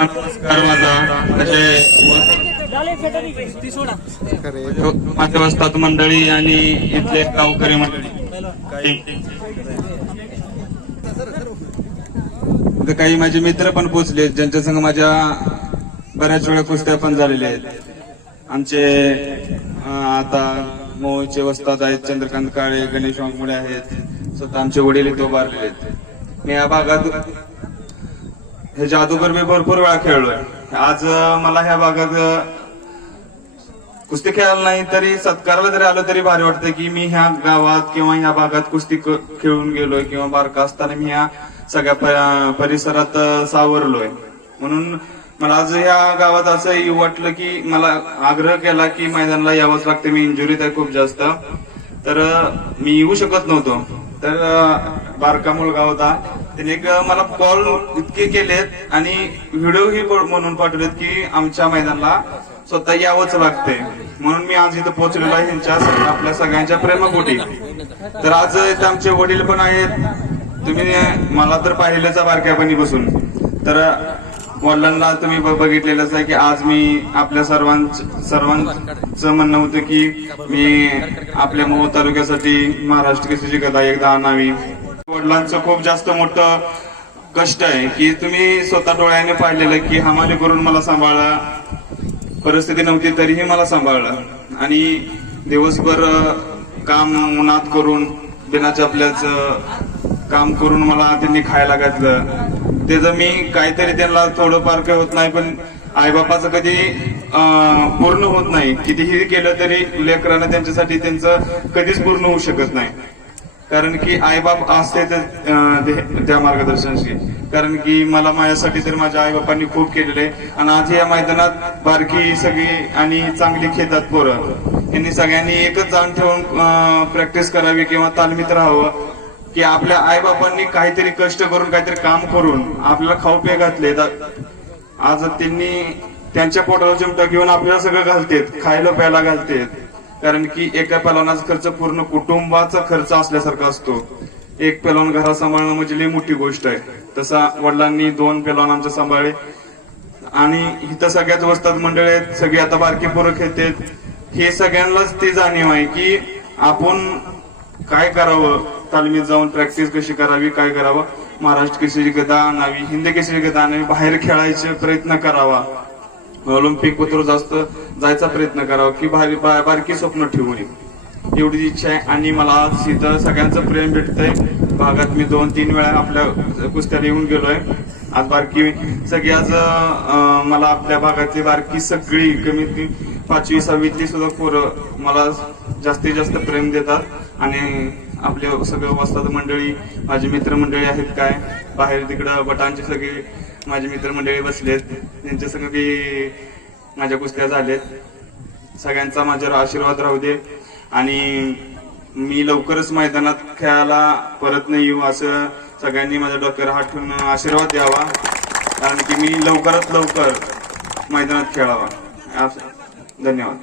नमस्कार माझा कसे माझ्या वस्तात मंडळी आणि इथले गावकरी मंडळी. काही. काही माझे मित्र पण पोचले ज्यांच्या संग माझ्या बऱ्याच वेळा कुस्त्या पण झालेल्या आहेत. आमचे आता मोहचे वस्तात आहेत चंद्रकांत काळे गणेश वांगमुळे आहेत. स्वतः आमचे वडील इथे उभारलेले आहेत. मी या भागात हे जादूगर मी भरपूर वेळा खेळलोय. आज मला ह्या भागात कुस्ती खेळायला नाही तरी सत्काराला जरी आलो तरी भारी वाटतं की मी ह्या गावात किंवा ह्या भागात कुस्ती खेळून गेलोय किंवा बारका असताना मी ह्या सगळ्या परिसरात सावरलोय. म्हणून मला आज ह्या गावात असं वाटलं की मला आग्रह केला की मैदानाला यावंच लागते मी इंजुरीत आहे खूप जास्त. तर मी येऊ शकत नव्हतो. तर बारका बारका मुलगा होता. त्यांनी एक मला कॉल इतके केलेत आणि व्हिडिओही म्हणून पाठवलेत की आमच्या मैदानाला स्वतः यावंच लागते म्हणून मी आज इथं पोहोचलेलो आहे ह्यांच्या आपल्या सगळ्यांच्या प्रेमापोटी. तर आज इथं आमचे वडील पण आहेत. तुम्ही मला तर पाहिलेच आहे बारक्यापणी बसून. तर वडिलांना तुम्ही ब- बघितलेलंच आहे की आज मी आपल्या सर्वांच सर्वांचं म्हणणं होतं की मी आपल्या मऊ तालुक्यासाठी महाराष्ट्र केसरीची कथा एकदा आणावी. वडिलांचं खूप जास्त मोठं कष्ट आहे की तुम्ही स्वतः डोळ्याने पाहिलेलं की हमाली करून मला सांभाळा परिस्थिती नव्हती तरीही मला सांभाळलं. आणि दिवसभर काम उन्हात करून बिना चपल्याचं काम करून मला त्यांनी खायला घातलं. त्याचं मी काहीतरी त्यांना थोडंफार काही होत नाही पण आईबापाचं कधी पूर्ण होत नाही. कितीही केलं तरी लेकरांना त्यांच्यासाठी त्यांचं कधीच पूर्ण होऊ शकत नाही. कारण की आईबाप असते तर त्या मार्गदर्शनाशी. कारण की मला माझ्यासाठी तर माझ्या आईबापांनी खूप केलेले आणि आज या मैदानात बारकी सगळी आणि चांगली खेळतात पोरं. यांनी सगळ्यांनी एकच जाण ठेवून प्रॅक्टिस करावी किंवा तालमीत राहावं. की आपल्या आईबापांनी काहीतरी कष्ट करून काहीतरी काम करून आपल्याला खाऊ पे घातले. आज त्यांनी त्यांच्या पोटाला चिमटा घेऊन आपल्याला सगळं घालतेत. खायला प्यायला घालतेत. कारण की एका पॅलॉनाचा खर्च पूर्ण कुटुंबाचा खर्च असल्यासारखा असतो. एक पेलवान घरा सांभाळणं म्हणजे लई मोठी गोष्ट आहे. तसा वडिलांनी दोन पेलवान आमचे सांभाळले. आणि इथं सगळ्याच वस्तात मंडळ आहेत सगळी आता बारकी पोरं खेळतात हे सगळ्यांनाच ती जाणीव आहे की आपण काय करावं? तालमीत जाऊन प्रॅक्टिस कशी करावी? काय करावं? महाराष्ट्र केसरी गदा आणावी हिंदी केसरी गदा आणावी बाहेर खेळायचे प्रयत्न करावा. ऑलिम्पिक पत्र जास्त जायचा प्रयत्न करावा की भारी बारकी स्वप्न ठेवून एवढी इच्छा आहे आणि मला आज इथं सगळ्यांचं प्रेम भेटतंय. भागात मी दोन तीन वेळा आपल्या कुस्त्याला येऊन गेलोय. आज बारकी सगळी आज मला आपल्या भागातली बारकी सगळी कमीत कमी पाचवी सहावीतली सुद्धा पोरं मला जास्तीत जास्त प्रेम देतात. आणि आपले सगळं वस्ताद मंडळी माझी मित्रमंडळी आहेत काय? बाहेर तिकडं बटांची सगळे माझे मित्रमंडळी बसलेत त्यांच्या सगळं बी माझ्या कुस्त्या झाल्यात. सगळ्यांचा माझ्यावर आशीर्वाद राहू दे. आणि मी लवकरच मैदानात खेळायला परत नाही येऊ असं सगळ्यांनी माझ्या डोक्यावर हात ठेवून आशीर्वाद द्यावा. कारण की मी लवकरात लवकर मैदानात खेळावा. असं- धन्यवाद.